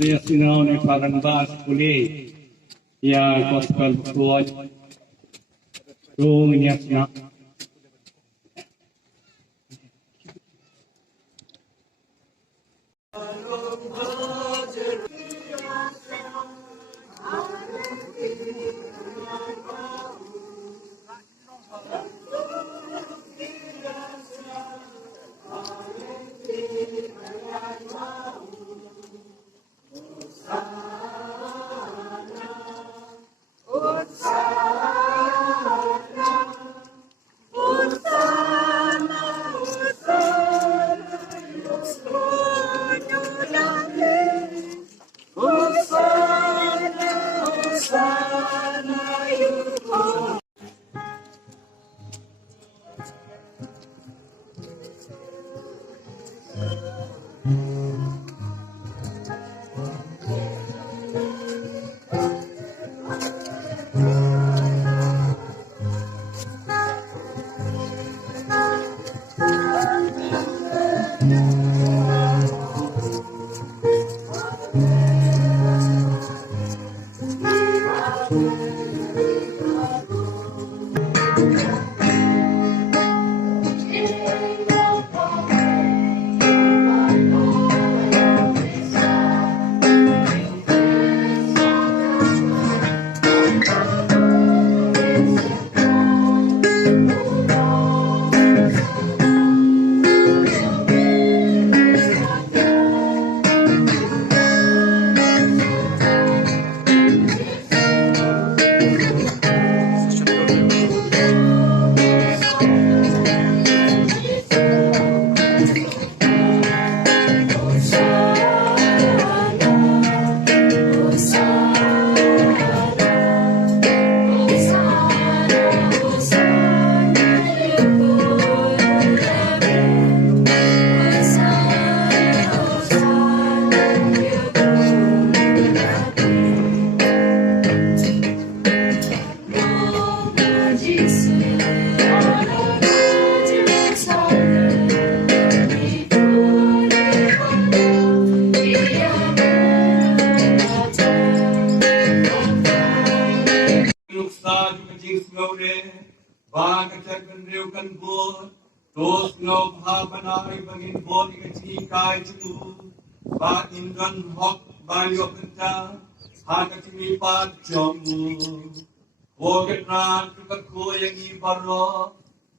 Saya sinau ni paran bas pulih yang gospel buat rung nyasna.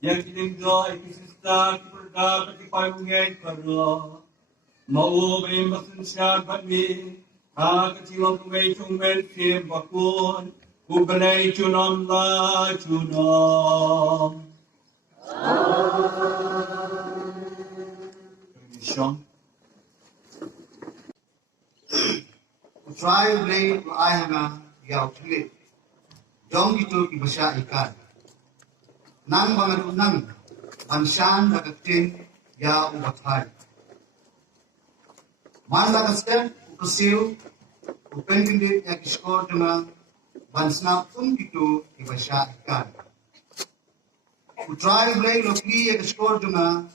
Yang tininggo ikisista kiperda bagi payungan karo mau bemasun siat bagi kecilang kumai cungmen kiem bakun kubalai cunam la cunam. Trai blay ayana yau tile dong itu ibasya ikan nang bangat nang anshan bakatin ya ubathai manda kasten usil upen kinde ya kiskor dema bansna gitu ibasya ikan utrai blay lokli ya kiskor dema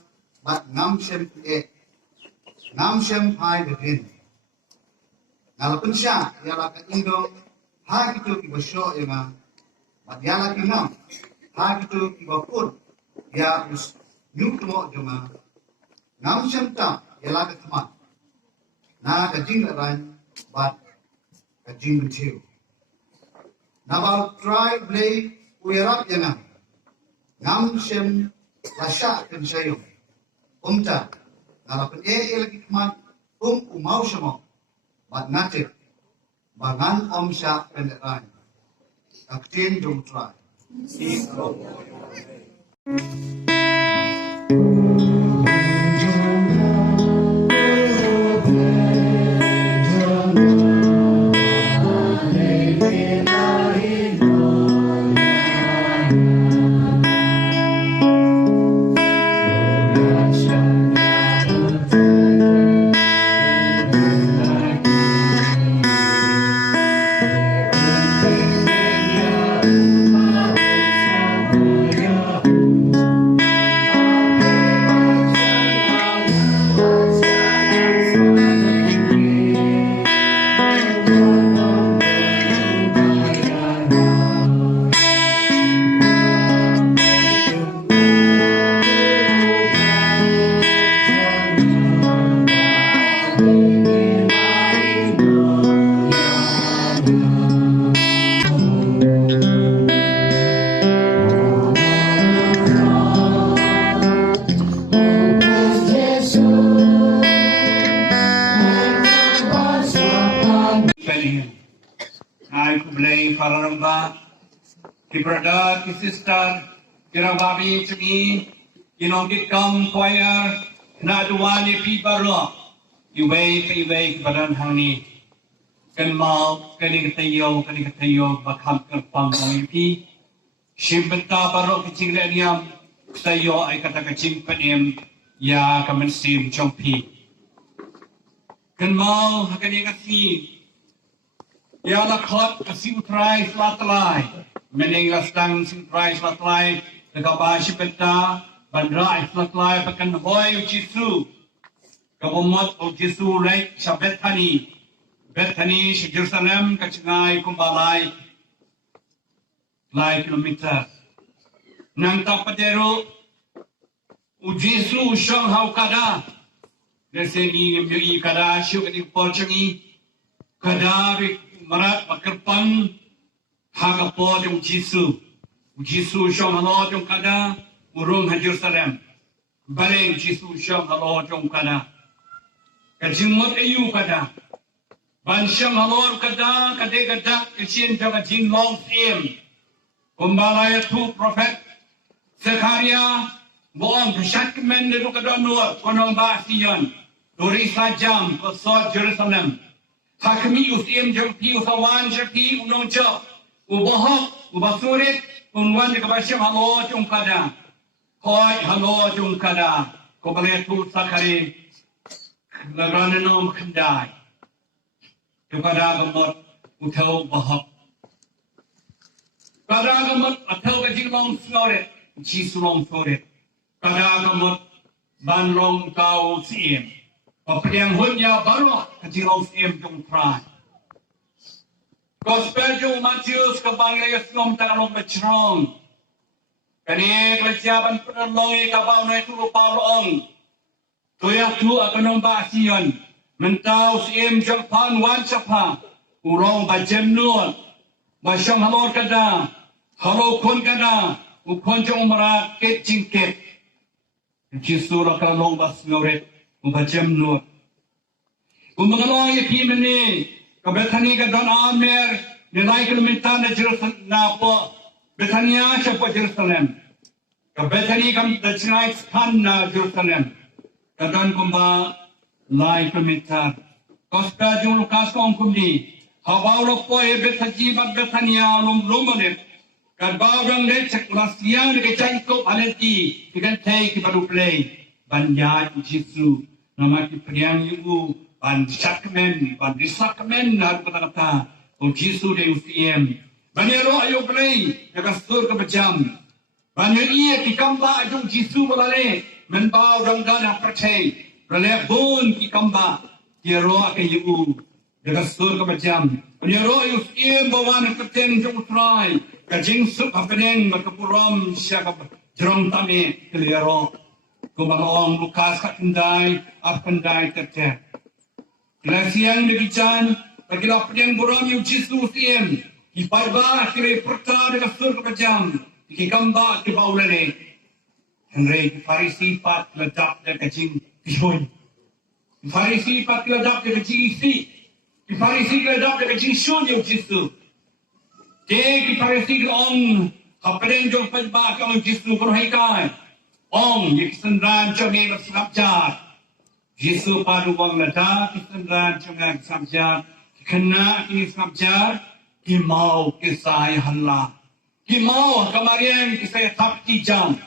bat nam shem pai bedin nalapun siya yala ka indong ha gitu ibasyo ema bat yala kinam ha gitu ibapun ya us nyuk mo dema nam shem ta yala ka tama na ka jing ran bat ka jing tiu na ba try blay uyarap yana nam shem lasha kan sayo umta nalapun lagi tama umau shamo bat natik bangan omsha penderan aktin dum try Amen. Ai kublai pararamba, ki brother, ki sister, ki babi chumi, ki nong ki kam choir, na duani pi baro, ki wei badan hangni, kan mau kani katayo bakam kerpang ong pi, shimbenta baro kicing leniam, tayo ay kata kacing penem, ya kamen sim chompi. Kan mau kani kasi, ya la khot siu Trai Tlai meneng lastang siu Trai Tlai ka shipeta bandra Tlai pakan hoi Jisu ka bomot o Jisu right sa Bethany sa Jerusalem ka chingai kumbalai lai kilometer nang tapadero o Jisu siyang haukada kasi ni mi kada siu ka porchangi kada marat makerpang hagapo yung Jisu siyang halo yung kada urong ha Jerusalem baleng Jisu siyang halo yung kada kajimot ayu kada ban siyang halo kada kadegadak kasien yung kajing long sim kumbalaya tu prophet Zekaria buong kasyakmen nito kadonor konong basiyon duri sajam kosot Jerusalem Hakmi usim jampi usawan jampi unong jo ubohok ubasurit unwan di kabasyam halo jong kada koi halo jong kada ko baletu sakari lagrana nom kandai to kada gamot utau bohok kada gamot atau kajilong snoret jisulong snoret kada gamot banlong kau sim Papriang hunya baru kajilong sim jong Trai. Gospel jong Matius kabangay nom tanong betrong. Kani kelesiapan penolongi kabau na itu paulong. Tuya tu akanong basiyon. Mentau sim jong pan wan sapa. Urong bajem nuan. Basyong halor kada. Halo kun kada. Ukon jong marakit jingkit. Jisu rakalong basngoret. Bajem nur. Mengalong ye pimene ka Bethany ka don amer nilai kilometer na Jerusalem na po Bethania sa po Jerusalem. Ka Bethany kam Sngi span na Jerusalem. Ka don kumba lai kilometer. Kosta jung Lukas kong kumdi. Hawaw lo po e Bethania lumlumanet. Ka bawang net sa klasiyang na kacang ko aleti. Ikan tay kibaru play. Banyat Jisu. Nama kipriang ibu ban sakmen ban disakmen har kata-kata o Jisu de UCM banero ayo play nakasur ke bejam banyo ia ki kamba jong Jisu balale menbau ranggan percay rale bun ki kamba ki ro ke ibu nakasur ke bejam banero UCM bawan kapten jong Trai kajing sup happening makapuram siya jerong tame kelero Kumalong Lukas kakendai, apendai tercek. Kelasiang degican, bagilah pedang buram yu Jisu siem. Iparba kira perta dengan sur kepejam. Ikikamba ke baulane. Henry Parisi pat ledak dan kacing kishoi. Parisi pat ledak dan kacing isi. Parisi ledak dan kacing shun yu Jisu. Jadi Parisi on kapedang jom pejba ke Jisu perhaikan. Ong yiksenran chonge sabjar Jisu padu wang lada yiksenran chonge sabjar kena ki sabjar ki mau ki sai halla ki mau kamarian ki sai thapti jam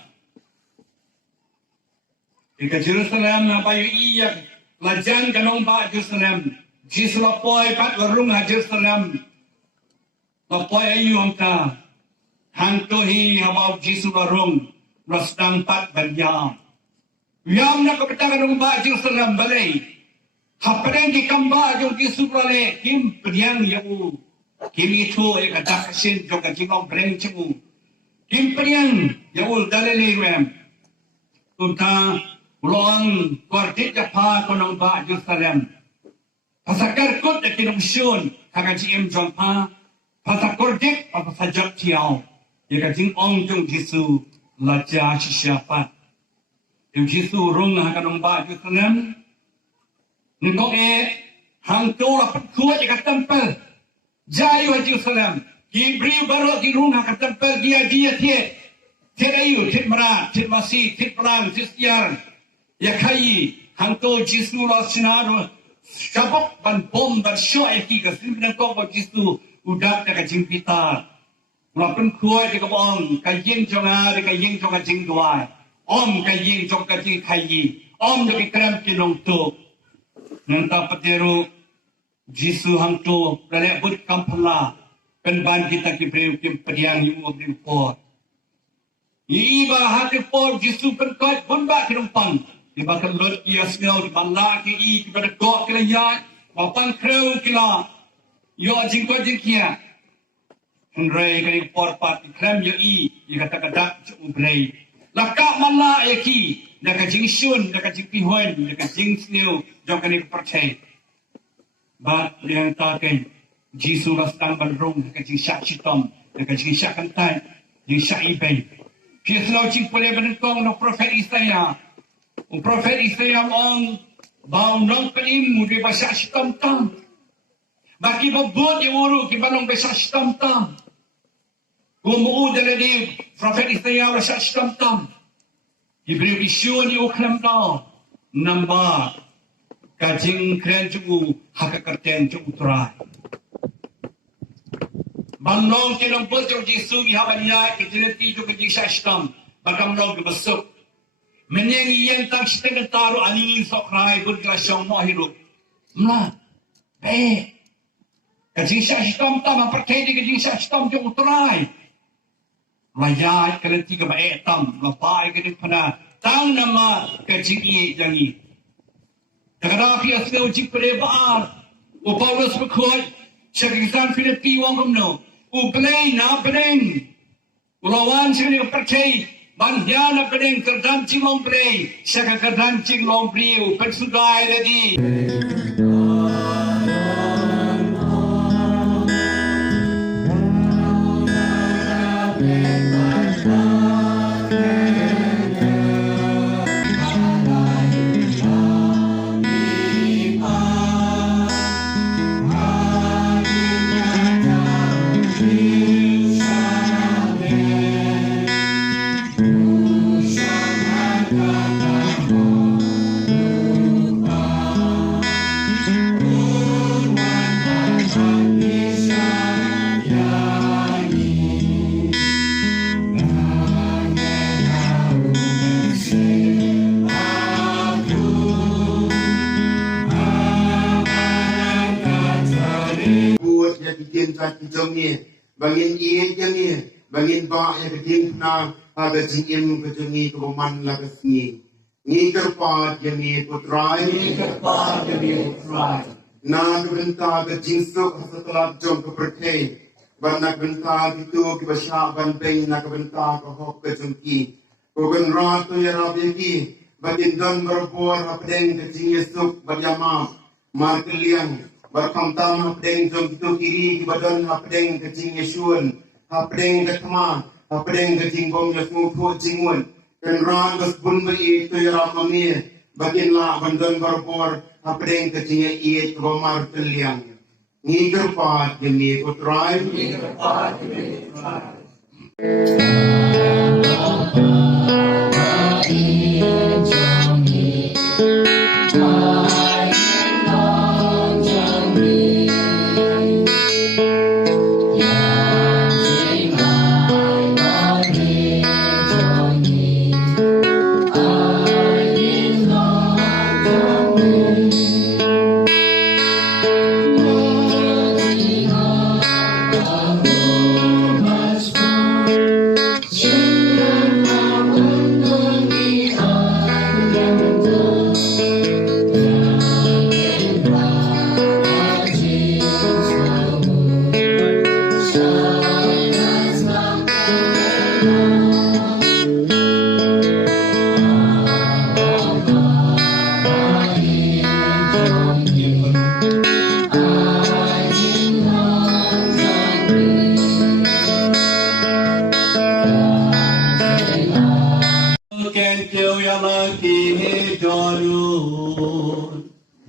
ika Jerusalem na bayu iya lajan kanong ba Jerusalem Jisu lapoy pat warung ha Jerusalem lapoy ayu angka hanto hi habau Jisu warung Rastang pat beryam. Yam na kapitakan ng ba Jerusalem balay. Hapadang di kamba yung Jisu balay. Kim peryang yaw. Kim ito ay kadakasin yung kajibang breng chimu. Kim peryang yaw dalili rem. Tunta ulang kwartit ya pa ko ng ba Jerusalem. Pasakar kot na kinumsyon kakajim jong pa. Pasakordik papasajak tiyaw. Yakajing ong yung Jisu. Laja siapa? Yung Jisu rung hakanong ba Jerusalem? Ningkong hang tu lapat kuat jika tempel. Jai wa Jerusalem. Ki beri baru ki rumah ke tempel dia tiet. Tiet ayu, tiet merah, tiet masih, tiet perang, tiet siar. Ya kai hantu Jesu la sinaro. Syabok ban bom ban syoi ki ke sini kau ba Jesu udak ka jimpita. Walaupun kuai di kabong ka yin jonga di ka yin jonga jing duai. Om ka yin jong ka jing kai. Om de kram ki long tu. Nanta patiru Jesu hantu rale but kampala. Penban kita ki preu kim periang yu ogrim por. Iba hati por Jesu perkot bunba ki rumpang. Iba kan lot ia smell ki balla ki i ki pada kok ki layat. Wapan kreu ki la. Yo jing ko jing kia. Henry kani por pat ki krem yo i kata-kata ubrei. Laka malla ya ki. Daka jing shun, daka jing pihuan, daka jing snew, jong kani percaya. Bat yang taken. Jesu rastang bandrung, daka jing syak citom, daka jing syak kantai, jing syak ibay. Pia selaw jing boleh benentong no Prophet Isaiah. Prophet Isaiah ang bau nong penim mudi basa citom tam. Baki babut yang uru kibanong basa citom tam. Gumuud daladi Prophet Isaiah basa citom tam. Iberiu isu ni uklam tau. Namba kajing kren cugu hakakarten cugu Trai. Banong kinong bosok Jesu ihabanya kejilati cugu jisashtam. Bakam nong kebesuk. Menyanyi yang tak setengah taruh aningin sokrai berkelasyong no hidup. Mla. Kajing sashtam tam percaya di kajing sashtam cugu Trai. Mayat kalian tiga maetam, lapai kalian pernah tang nama kejiki jangi. Tagarafi asal uji perebar, Paulus berkut, syarikat Filipi wang kumno, uplay na pedeng, ulawan sekali percaya, bandian na pedeng terdancing long play, syarikat terdancing long play, persudai lagi. Bangin ie jangi, bangin ba ya keding na aga jingim kejengi keman la kesni. Ngi kerpa jangi putrai, na kebenta ke jingsuk setelah jom ke pertai. Bana kebenta gitu ke basya ban peng na kebenta ke hok ke jengki. Kogen ratu ya rabi ki, bangin don berbuat apdeng ke jingisuk berjamah mar keliang. Barkam tam hapdeng jom itu kiri di badan hapdeng kecing yesun hapdeng ketma hapdeng kecing bom yasmu pu jingun dan ran bun beri itu ya ramami bagian la bandan barbor hapdeng kecing ye bomar keliang ni gerpat demi Trai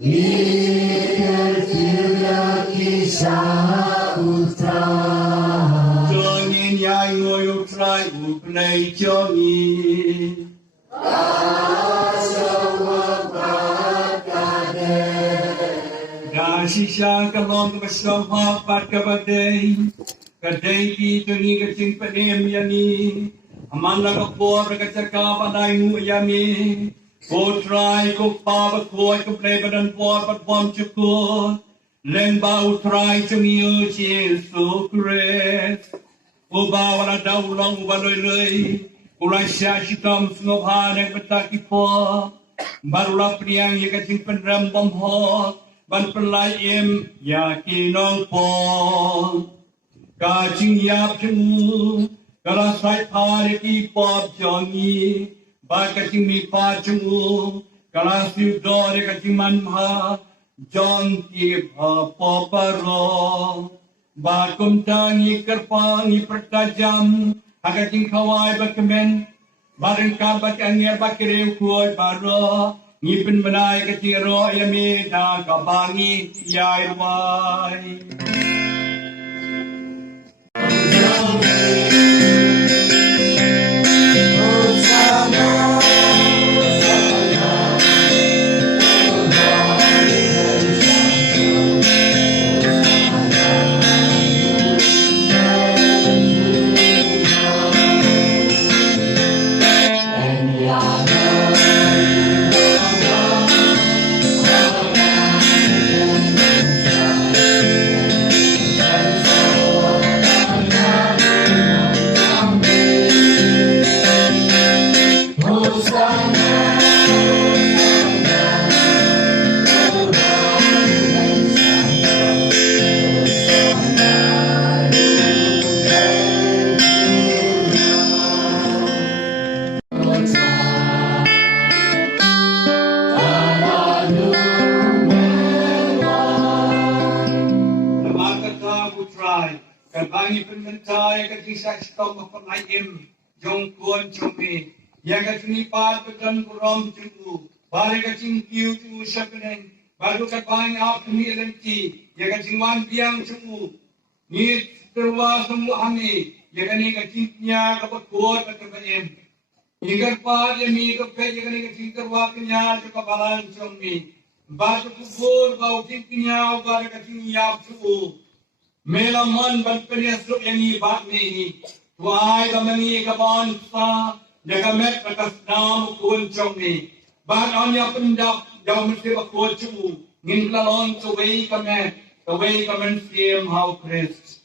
Ni tercipta kisah play Johnny. Shisha kalong basong hapat kabatay kadai ki tuni kacing panem yani aman la kapor kacaka panai mu yami ko trai ko pa ba ko ko play badan por pat pom chuko len bau trai chumi chi so kres ko ba wala dau long ba loi loi ko la sha shitam snob ha ne pataki po barula priang ye kacing penram bom ho ban pelai em ya kinong pon ka ching yap chung kala sai phare ki pop jongi ba ka ching mi pa chung kala siu dore ka ching man ma jong ki bha poparo ba kum tangi kerpangi pertajam aga ching khawai ba kemen bareng kabat angyer ba kireu kuoi baro ngipin benai ketiro yami na kabangi yai wai. Trai, kabangi penmentai ketisah stop penayim jong kuan jome, yang ketini pat pekan kurom jengku, balik kecing kiu tu sepeneng, baru kabangi apa ni lenti, yang kecing wan biang jengku, ni terwa semua ani, yang kini kecingnya dapat kuat berkebayam, hingga pat yang ni kepe yang kini kecing terwa kenya juga balan jome, baru kubur bau kecingnya baru kecing yap jengku. Mela man ban penyesuk yang ini bak ni, tuai kamani kaban sa, jaga met bekas nam kuncung ni, bak anya pendap jauh mesti bakul cu, ngin lalon kawai kamen siem hau Christ.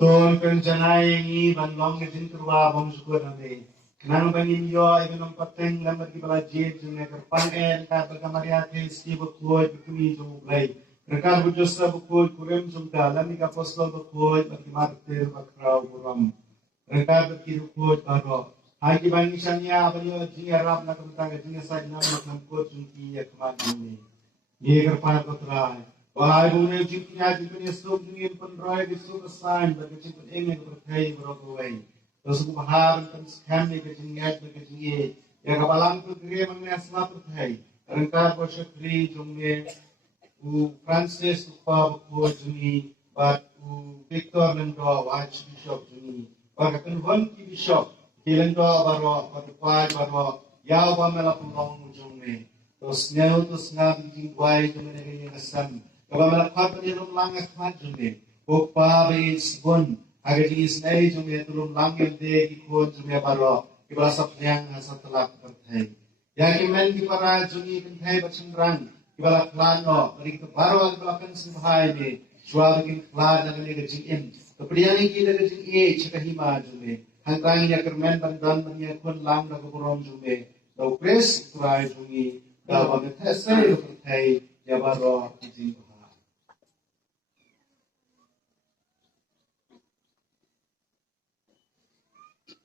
Tuan penjanai ini ban long kesin terwa bom syukur nanti. Kenang bangin yo ibn pateng lambat ki bala jeb june kerpan ka berkamariate sti bakul bekumi jung blai. Rekar bujosa bukul kurem jumta lami ka poslo bukul berkimartir bakrau kuram. Rekar berkirukul baro. Hai ki bangi sanya abanyo jinga rap na kumtang jinga sa nam nam ko jungki ya kman ini. Ye kerpan ko Trai. Wahai bune jingnya jingnya sok jingin penroy di sok sign bagi ciput enge berkai berokoi. Terus bahar kan skam ni kejingat bagi jingi. Ya kabalang tu kire mangnya asma berkai. Rekar ko syukri jungge u Francis upa buku juni, bat u Victor lendo Archbishop juni, bat kan ki bishop, di lendo baro, bat upai baro, yau ba mela pulong juni, terus nyau terus ngab jing buai juni negeri ngasam, kalau mela khat ni rum lang khat juni, upa beis bun, agar jing isnai juni tulum lang de ki kon juni baro, ki basap yang hasat telak terthai, yang kimen ki para juni kenthai bachingrang. Kibala klano, beri kita baru lagi belakang simhai ni, suara bikin klan dengan ni kecing in. Kepriani kita kecing e, cekahima jume. Hangkang ya kermen bandan banyak pun lang dah keburom jume. Dau kres Trai jungi, dau bagi tesai berkai ya baru kecing bah.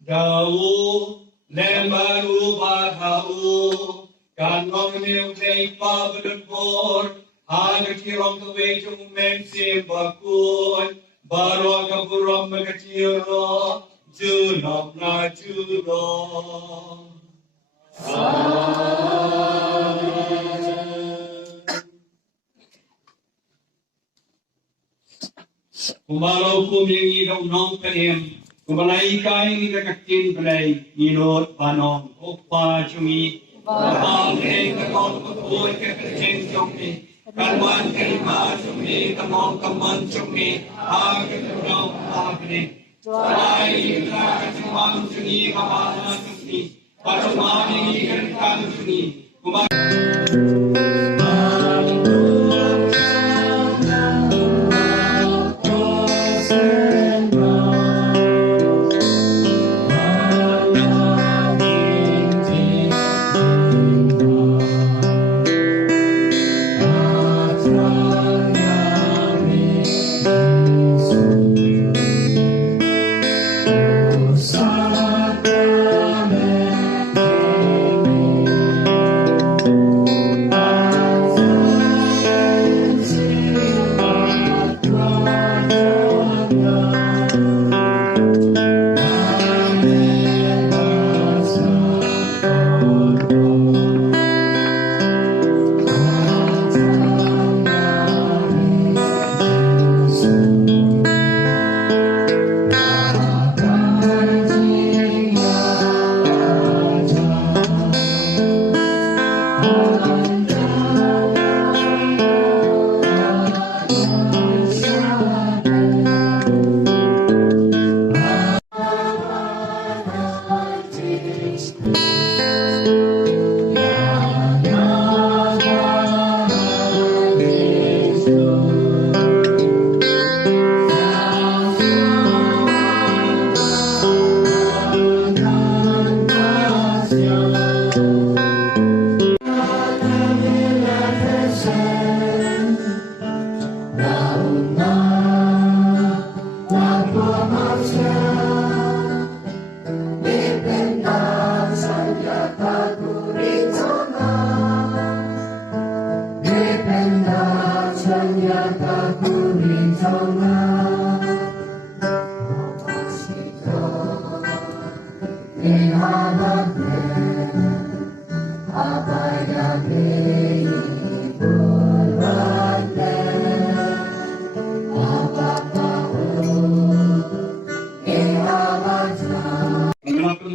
Dau lembaru badau. Kan ngong nêu day pa bedun por, hana kirong kaway jung men sim bakul, baro kaburam magkatiro, junok na juno. Kumalaw kuming ilaw nong kalim, Kumalay kain ni kakakin balay inot panong upa cumi kapal keng kakong kukuy kakakin cumi kanwan kelima cumi kamong kaman cumi agak kurang agni Trai ila cumang cumi kapanan cumi patumani kan cumi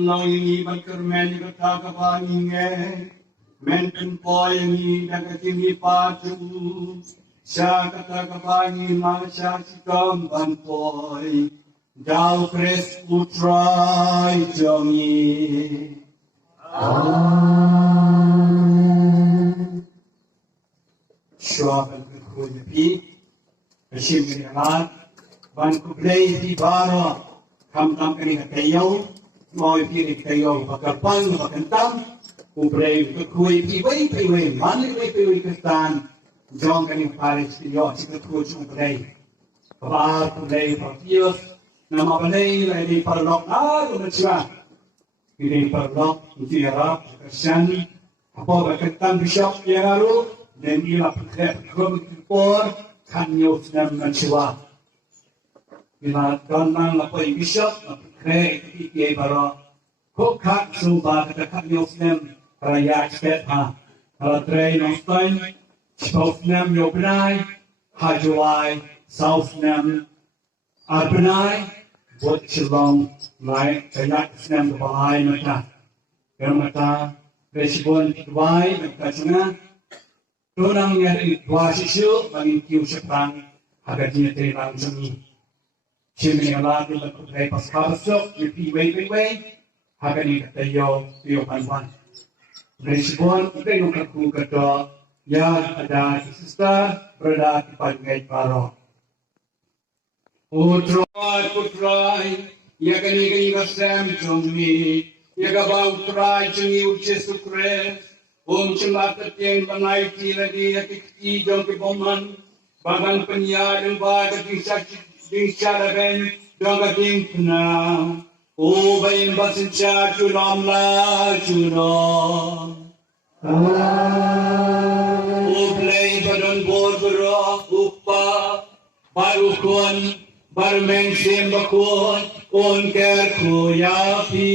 Long ini berkermen bertaga paninge, menten poy ini daga kini patu, sya kata kapani masya sikam banpoy, dau kres utrai jongi. Syuaban berkulipi, bersim beriamat, ban kublai di baro, kam kini katayau. Mọi khi thì thầy ông và cả băng và cả tâm cũng phải cái khui thì vậy mắn cái cái tàn trong cái niềm Parish thì họ chỉ có khui trong cái và cái partidos nằm ở đây là đi parlok rồi mà chưa đi parlok thì Arab Christian apa cái tâm bishop yang lalu dan ialah perkhidmatan kupor kan nyusnam mencuba bila kanang lapoi bishop Kaya ikiay para kukak suba katakat yosnem raya expert ha. Kalau Trai nostan, spofnem yobnai, hajuai, saufnem arbenai, buat silong lai kayak snem kebalai mata. Kerana resipon duai mereka sana, orang yang dua sisu bagi kiu sepang agar dia terang seni. Chimney alat di lekuk dari pas kabesok, jupi wei, hagan ni kata yo pan. Dari sebon, kita yung kaku kata, ya ada sister berada di panggai paro. Utrai, ya kani kasem jomni, ya kabau trai jomni uche sukres, cemata tiang panai lagi ya kiki jom ke boman, bagan penyiar baga Ding cara ben dong ding pna o bayin basin cha chulam la chuno o play badon bor bro upa baru kon baru men sim bakon on ker ko ya pi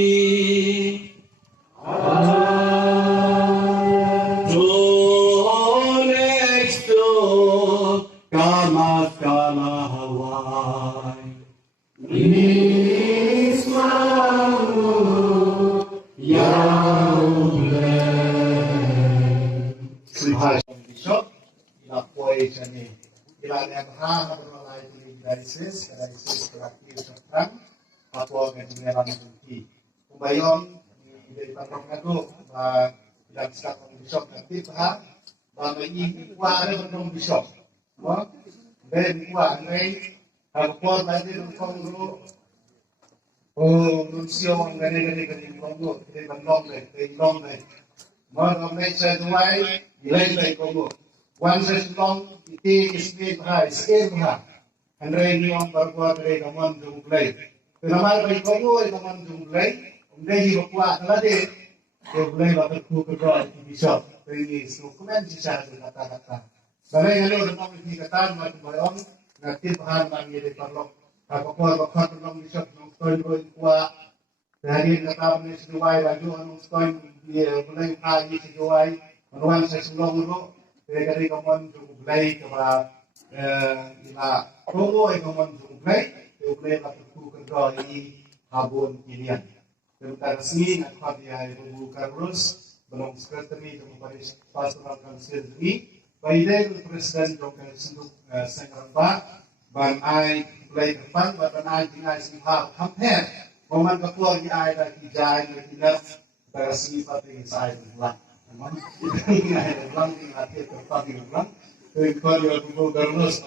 to next to kama kala Hawaii. Ilan ha berolai di diocese terakhir sekarang Papua dan Meran Turki. Kumbayon di Papua Nadu dan sekarang bishop nanti bah bahwa ini kuah ada bertemu bishop. Dan kuah ini Papua lagi bertemu dulu. Nuncio gani Kongo, di Bandung le. Mau saya tuai ilai Kongo. One says long, it is made high, scale high. And rain yung barbuat rin naman jumplay. Naman ba Kongo ay naman jumplay? Hindi ba naladi? Jumplay ba ito ko ito bishop. Rini so kumen siya sa kata-kata. Balay ngalo naman ikikatan matumayon na tipahan man yun parlok. Ako ba ng bishop ng story ko kuwa. Dahil natapon ni si Duway, lagi anong story bulay hagi si Duway. Manuan sa sulong ulo. Kaya kaman jumplay kaba ila Kongo ay kaman jumplay matutukan ko ay habon kinian. Tentang sini nak dia Ibu Carlos belum sekretari ng Parish Pastoral Council ni Biden Presiden Dr. Sinduk Sengramba ban ay play depan ban ay dinay si ha compare momen ketua ni ay da kijay na tinap para sini pati sa ay lang. Lang tinggal terpati lang. Kalau Ibu Carlos